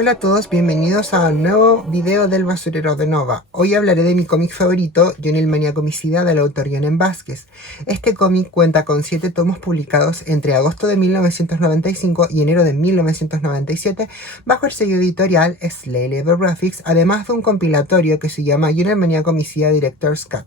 Hola a todos, bienvenidos a un nuevo video del basurero de Nova. Hoy hablaré de mi cómic favorito, Johnny el Maníaco Homicida, del autor Yonen Vázquez. Este cómic cuenta con 7 tomos publicados entre agosto de 1995 y enero de 1997 bajo el sello editorial Slay Leather Graphics, además de un compilatorio que se llama Johnny el Maníaco Homicida Director's Cut.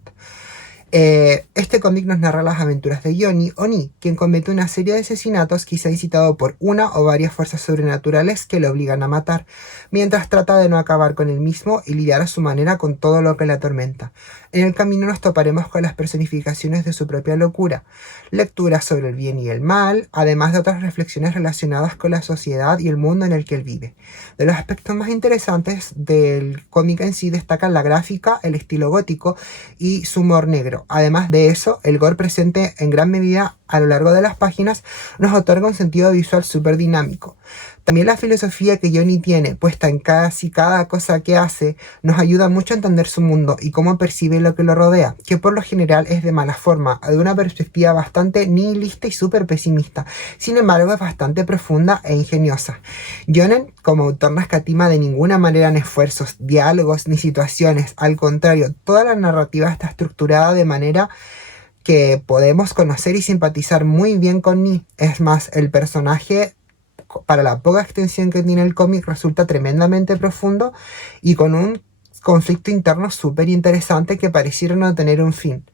Este cómic nos narra las aventuras de Johnny, Oni, quien comete una serie de asesinatos quizá incitado por una o varias fuerzas sobrenaturales que le obligan a matar, mientras trata de no acabar con él mismo y lidiar a su manera con todo lo que le atormenta. En el camino nos toparemos con las personificaciones de su propia locura, lecturas sobre el bien y el mal, además de otras reflexiones relacionadas con la sociedad y el mundo en el que él vive. De los aspectos más interesantes del cómic en sí destacan la gráfica, el estilo gótico y su humor negro. Además de eso, el gore presente en gran medida a lo largo de las páginas nos otorga un sentido visual súper dinámico. También la filosofía que Johnny tiene puesta en casi cada cosa que hace nos ayuda mucho a entender su mundo y cómo percibe lo que lo rodea, que por lo general es de mala forma, de una perspectiva bastante nihilista y súper pesimista. Sin embargo, es bastante profunda e ingeniosa. Yonen, como autor, no escatima de ninguna manera en esfuerzos, diálogos ni situaciones. Al contrario, toda la narrativa está estructurada de manera que podemos conocer y simpatizar muy bien con Ni. Es más, el personaje, para la poca extensión que tiene el cómic, resulta tremendamente profundo y con un conflicto interno súper interesante que pareciera no tener un fin.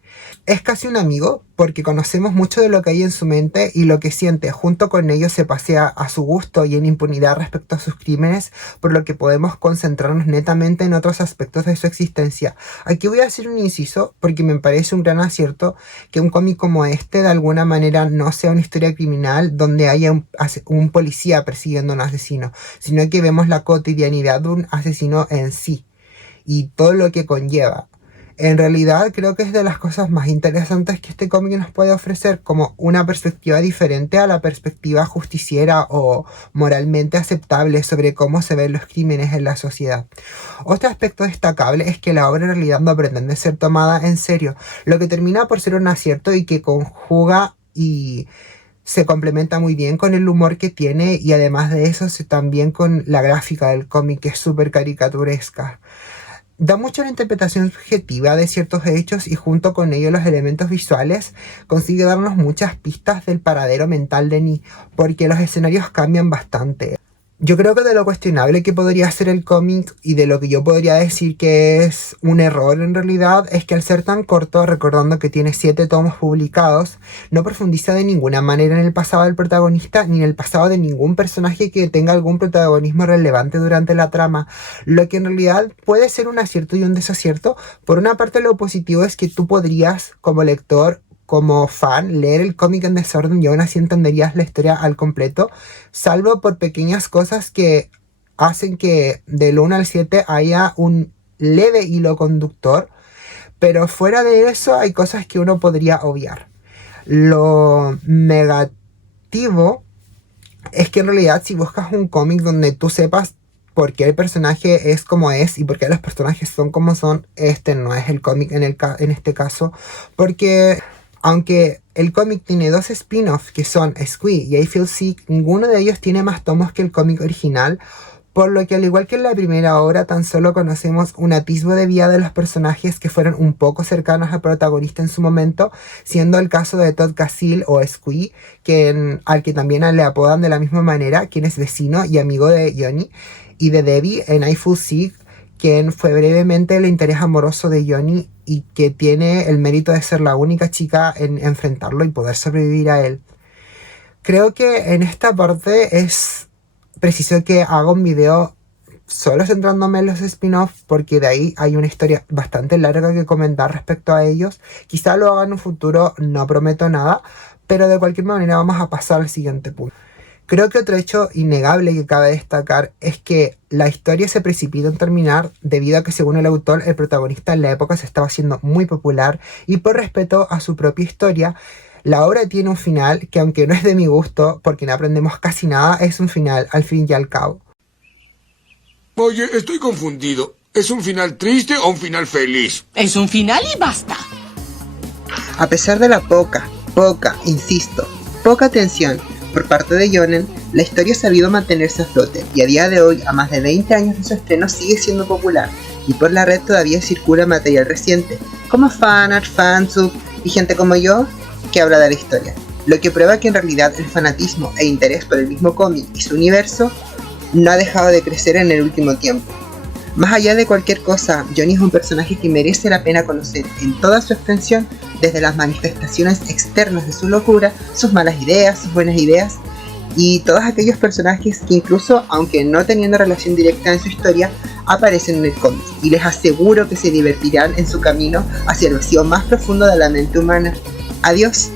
Es casi un amigo porque conocemos mucho de lo que hay en su mente y lo que siente. Junto con ellos se pasea a su gusto y en impunidad respecto a sus crímenes, por lo que podemos concentrarnos netamente en otros aspectos de su existencia. Aquí voy a hacer un inciso porque me parece un gran acierto que un cómic como este de alguna manera no sea una historia criminal donde haya un policía persiguiendo a un asesino, sino que vemos la cotidianidad de un asesino en sí y todo lo que conlleva. En realidad creo que es de las cosas más interesantes que este cómic nos puede ofrecer, como una perspectiva diferente a la perspectiva justiciera o moralmente aceptable sobre cómo se ven los crímenes en la sociedad. Otro aspecto destacable es que la obra en realidad no pretende ser tomada en serio, lo que termina por ser un acierto y que conjuga y se complementa muy bien con el humor que tiene, y además de eso también con la gráfica del cómic, que es súper caricaturesca. Da mucho la interpretación subjetiva de ciertos hechos y junto con ello los elementos visuales consigue darnos muchas pistas del paradero mental de Ni, porque los escenarios cambian bastante. Yo creo que de lo cuestionable que podría ser el cómic y de lo que yo podría decir que es un error en realidad es que al ser tan corto, recordando que tiene 7 tomos publicados, no profundiza de ninguna manera en el pasado del protagonista ni en el pasado de ningún personaje que tenga algún protagonismo relevante durante la trama, lo que en realidad puede ser un acierto y un desacierto. Por una parte, lo positivo es que tú podrías, como lector, como fan, leer el cómic en desorden y aún así entenderías la historia al completo, salvo por pequeñas cosas que hacen que del 1 al 7 haya un leve hilo conductor, pero fuera de eso hay cosas que uno podría obviar. Lo negativo es que en realidad si buscas un cómic donde tú sepas por qué el personaje es como es y por qué los personajes son como son, este no es el cómic en este caso, porque aunque el cómic tiene 2 spin-offs que son Squee y I Feel Sick, ninguno de ellos tiene más tomos que el cómic original, por lo que al igual que en la primera obra tan solo conocemos un atisbo de vida de los personajes que fueron un poco cercanos al protagonista en su momento, siendo el caso de Todd Casil o Squee, al que también le apodan de la misma manera, quien es vecino y amigo de Johnny, y de Debbie en I Feel Sick, quien fue brevemente el interés amoroso de Johnny y que tiene el mérito de ser la única chica en enfrentarlo y poder sobrevivir a él. Creo que en esta parte es preciso que haga un video solo centrándome en los spin-offs, porque de ahí hay una historia bastante larga que comentar respecto a ellos. Quizá lo haga en un futuro, no prometo nada, pero de cualquier manera vamos a pasar al siguiente punto. Creo que otro hecho innegable que cabe destacar es que la historia se precipita en terminar debido a que, según el autor, el protagonista en la época se estaba haciendo muy popular y por respeto a su propia historia, la obra tiene un final que, aunque no es de mi gusto porque no aprendemos casi nada, es un final al fin y al cabo. Oye, estoy confundido. ¿Es un final triste o un final feliz? Es un final y basta. A pesar de la poca atención por parte de Yonen, La historia ha sabido mantenerse a flote y a día de hoy, a más de 20 años de su estreno, sigue siendo popular y por la red todavía circula material reciente, como fanart, fansub y gente como yo que habla de la historia, lo que prueba que en realidad el fanatismo e interés por el mismo cómic y su universo no ha dejado de crecer en el último tiempo. Más allá de cualquier cosa, Johnny es un personaje que merece la pena conocer en toda su extensión, desde las manifestaciones externas de su locura, sus malas ideas, sus buenas ideas, y todos aquellos personajes que incluso, aunque no teniendo relación directa en su historia, aparecen en el cómic, y les aseguro que se divertirán en su camino hacia el vacío más profundo de la mente humana. Adiós.